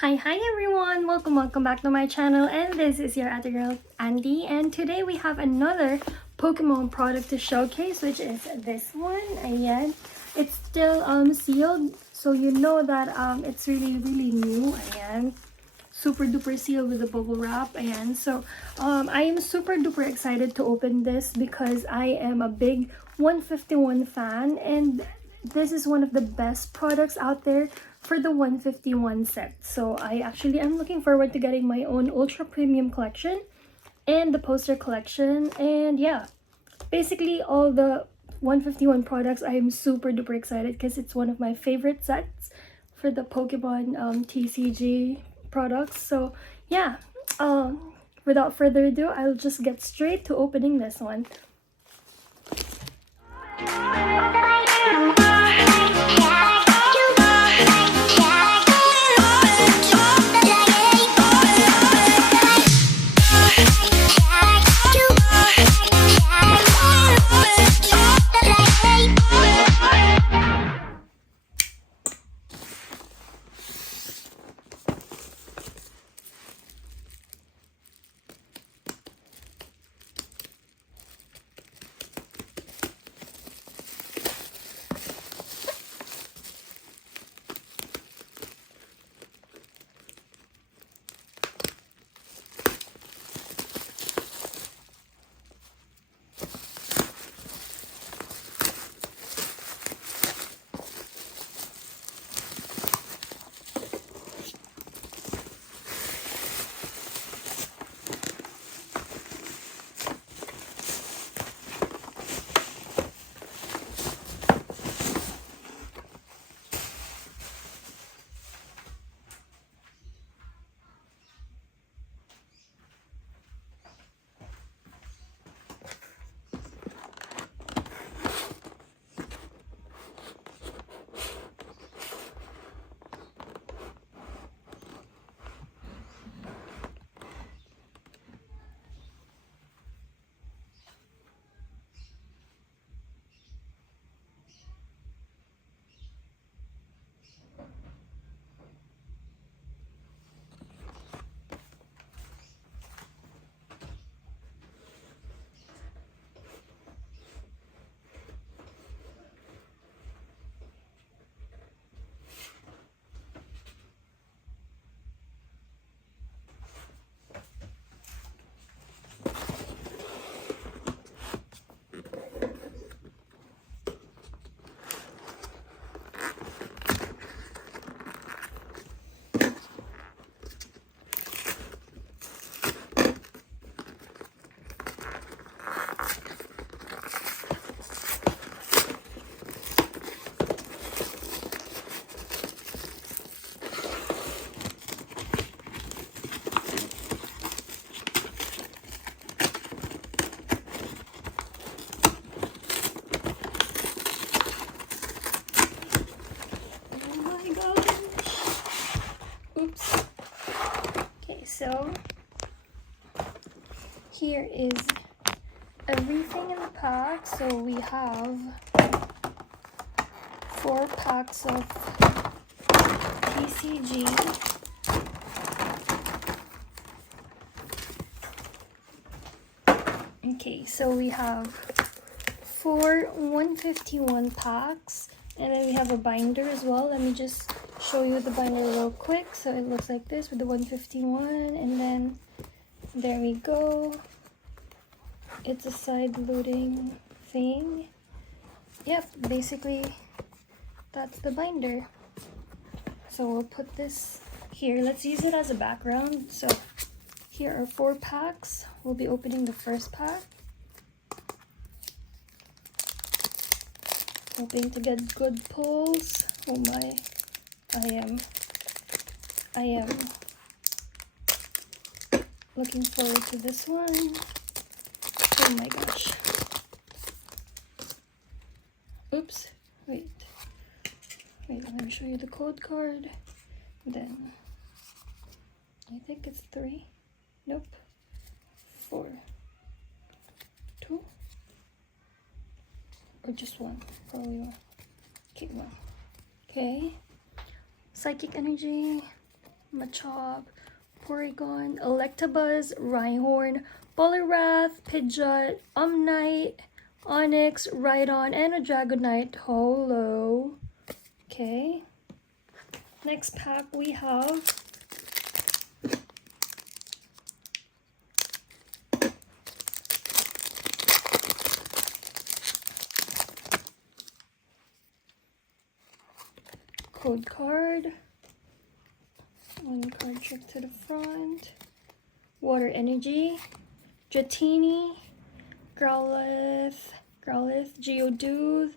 Hi everyone! Welcome back to my channel, and this is your other girl Andy, and today we have another Pokemon product to showcase, which is this one. Ayan. It's still sealed, so you know that it's really new. Ayan. Super duper sealed with the bubble wrap. Ayan. So I am super duper excited to open this because I am a big 151 fan, and this is one of the best products out there for the 151 set. So I actually am looking forward to getting my own ultra premium collection and the poster collection, and yeah, basically all the 151 products. I am super duper excited because it's one of my favorite sets for the Pokemon TCG products. So yeah, without further ado, I'll just get straight to opening this one. Oops. Okay, so here is everything in the pack. So we have 4 packs of TCG. Okay, so we have 4 151 packs, and then we have a binder as well. Let me just show you the binder real quick. So it looks like this with the 151, and then there we go. It's a side loading thing. Yep, basically that's the binder. So we'll put this here. Let's use it as a background. So here are 4 packs. We'll be opening the first pack, hoping to get good pulls. Oh my, I am looking forward to this one. Oh my gosh. Oops, wait, let me show you the code card. Then I think it's 3. Nope. 4. 2. Or just 1. Probably 1. Okay, 1. Okay. Psychic Energy. Machop, Porygon, Electabuzz, Rhyhorn, Poliwrath, Pidgeot, Omnite, Onix, Rhydon, and a Dragonite holo. Okay. Next pack we have code card. One card trick to the front. Water Energy, Dratini, Growlithe, Geodude,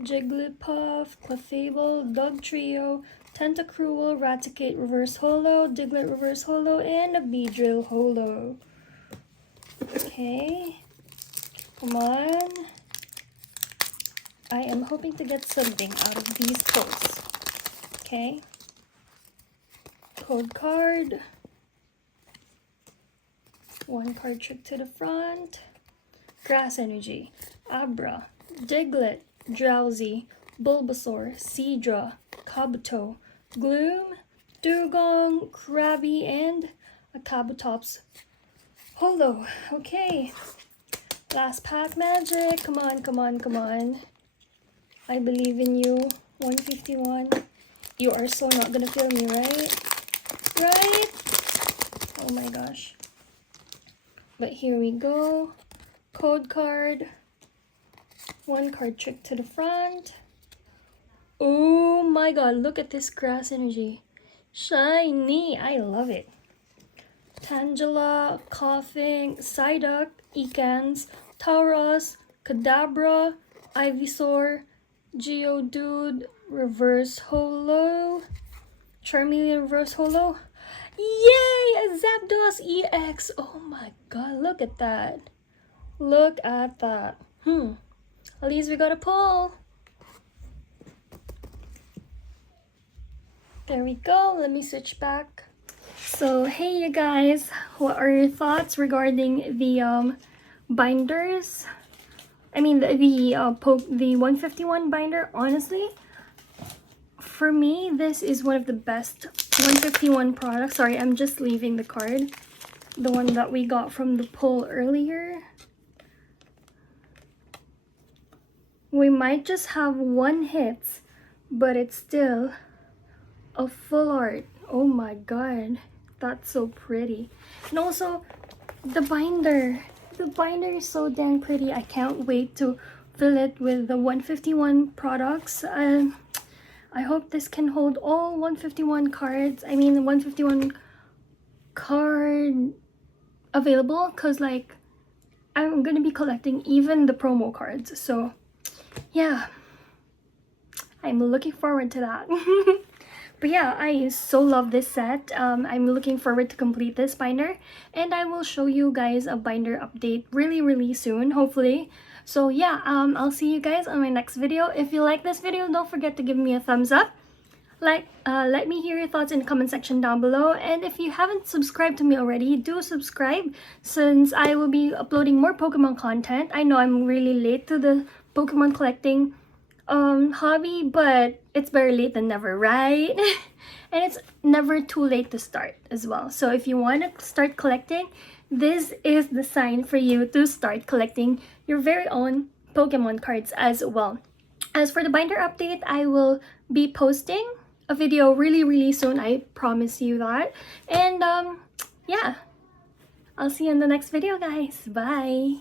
Jigglypuff, Clefable, Dugtrio, Tentacruel, Raticate Reverse Holo, Diglett Reverse Holo, and a Beedrill Holo. Okay, come on. I am hoping to get something out of these pulls. Okay. Code card. One card trick to the front. Grass Energy, Abra, Diglett, Drowsy, Bulbasaur, Seadra, Kabuto, Gloom, Dugong, Krabby, and a Kabutops holo. Okay. Last pack, Magic. Come on, come on, come on. I believe in you. 151. You are so not gonna fail me, right? Right? Oh my gosh. But here we go. Code card. One card trick to the front. Oh my god, look at this Grass Energy. Shiny. I love it. Tangela, Coughing, Psyduck, Ekans, Tauros, Kadabra, Ivysaur, Geodude, Reverse Holo, Charmeleon Reverse Holo. Yay! A Zapdos EX! Oh my god, look at that. Look at that. At least we got a pull. There we go. Let me switch back. So, hey you guys. What are your thoughts regarding the binders? I mean the 151 binder. Honestly, for me, this is one of the best 151 products. Sorry, I'm just leaving the card. The one that we got from the pull earlier. We might just have one hit, but it's still a full art. Oh my god, that's so pretty. And also, the binder. The binder is so dang pretty. I can't wait to fill it with the 151 products. I hope this can hold all 151 cards. I mean, the 151 card available, because like I'm gonna be collecting even the promo cards. So yeah, I'm looking forward to that. But yeah, I so love this set. I'm looking forward to complete this binder, and I will show you guys a binder update really soon, hopefully. So yeah, I'll see you guys on my next video. If you like this video, don't forget to give me a thumbs up. Let me hear your thoughts in the comment section down below, and if you haven't subscribed to me already, do subscribe, since I will be uploading more Pokemon content. I know I'm really late to the Pokemon collecting hobby, but it's better late than never, right? And it's never too late to start as well. So if you want to start collecting, this is the sign for you to start collecting your very own Pokemon cards as well. As for the binder update, I will be posting a video really soon. I promise you that. And yeah, I'll see you in the next video, guys. Bye.